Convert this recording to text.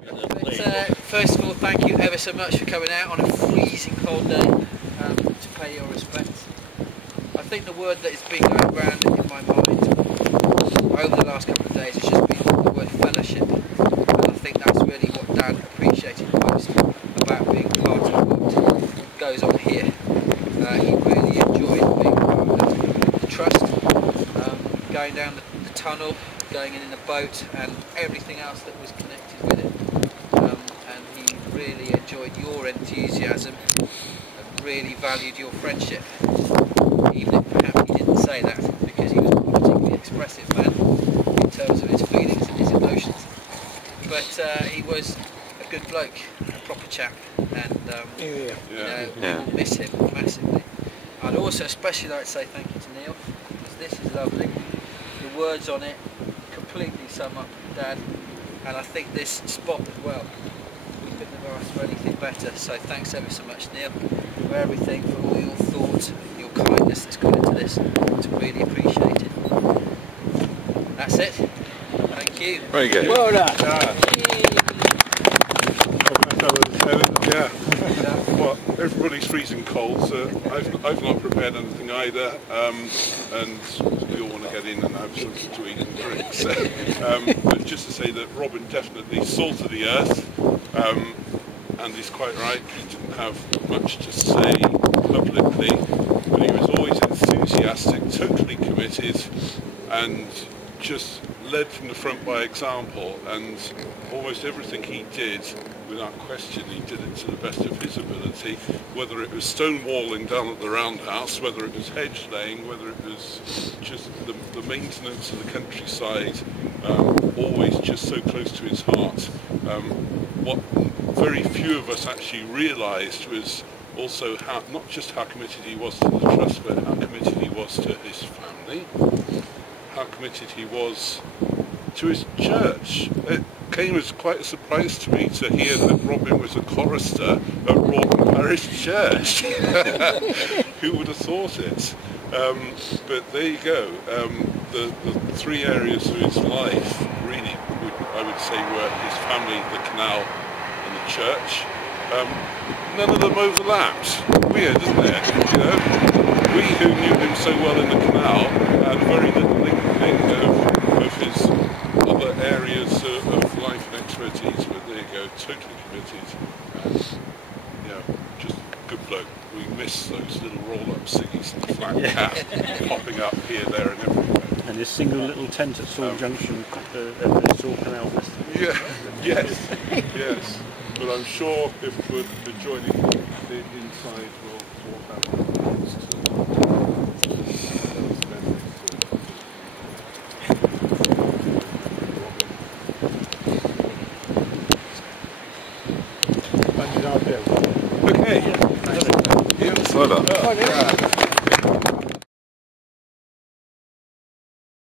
First of all, thank you ever so much for coming out on a freezing cold day to pay your respects. I think the word that has been going around in my mind over the last couple of days has just been the word fellowship, and I think that's really what Dad appreciated most about being part of what goes on here. He really enjoyed being part of the trust, going down the tunnel, going in a boat and everything else that was connected with it. And he really enjoyed your enthusiasm and really valued your friendship, even if perhaps he didn't say that because he was not a particularly expressive man in terms of his feelings and his emotions. But he was a good bloke, a proper chap, and you know, we will miss him massively. I'd also especially like to say thank you to Neil, because this is lovely. The words on it completely sum up Dad, and I think this spot as well. We couldn't have asked for anything better, so thanks ever so much, Neil, for everything, for all your thought, your kindness that's gone into this. It's really appreciated. That's it. Thank you. Very good. Well done. Well, everybody's freezing cold, so I've not prepared anything either, and we all want to get in and have something to eat and drink. So, but just to say that Robin definitely salt of the earth, and he's quite right. He didn't have much to say publicly, but he was always enthusiastic, totally committed, and just led from the front by example, and almost everything he did, without question, he did it to the best of his ability, whether it was stone walling down at the roundhouse, whether it was hedge laying, whether it was just the maintenance of the countryside, always just so close to his heart. What very few of us actually realised was also how, not just how committed he was to the trust, but how committed he was to his family, how committed he was to his church. It came as quite a surprise to me to hear that Robin was a chorister at Rawdon Parish Church. Who would have thought it? But there you go. The three areas of his life really, I would say, were his family, the canal and the church. None of them overlapped. Weird, isn't it? You know, we who knew him so well in the canal had very little inkling of his other areas of life and expertise. But there you go, totally committed. And, yeah, just good bloke. We miss those little roll-up ciggies and flat cap popping up here, there, and everywhere. And this single little tent at Saul Junction, Saul Canal Festival. Yeah, yes, yes. But I'm sure if we're joining the inside, we'll have lots to Okay. Well done.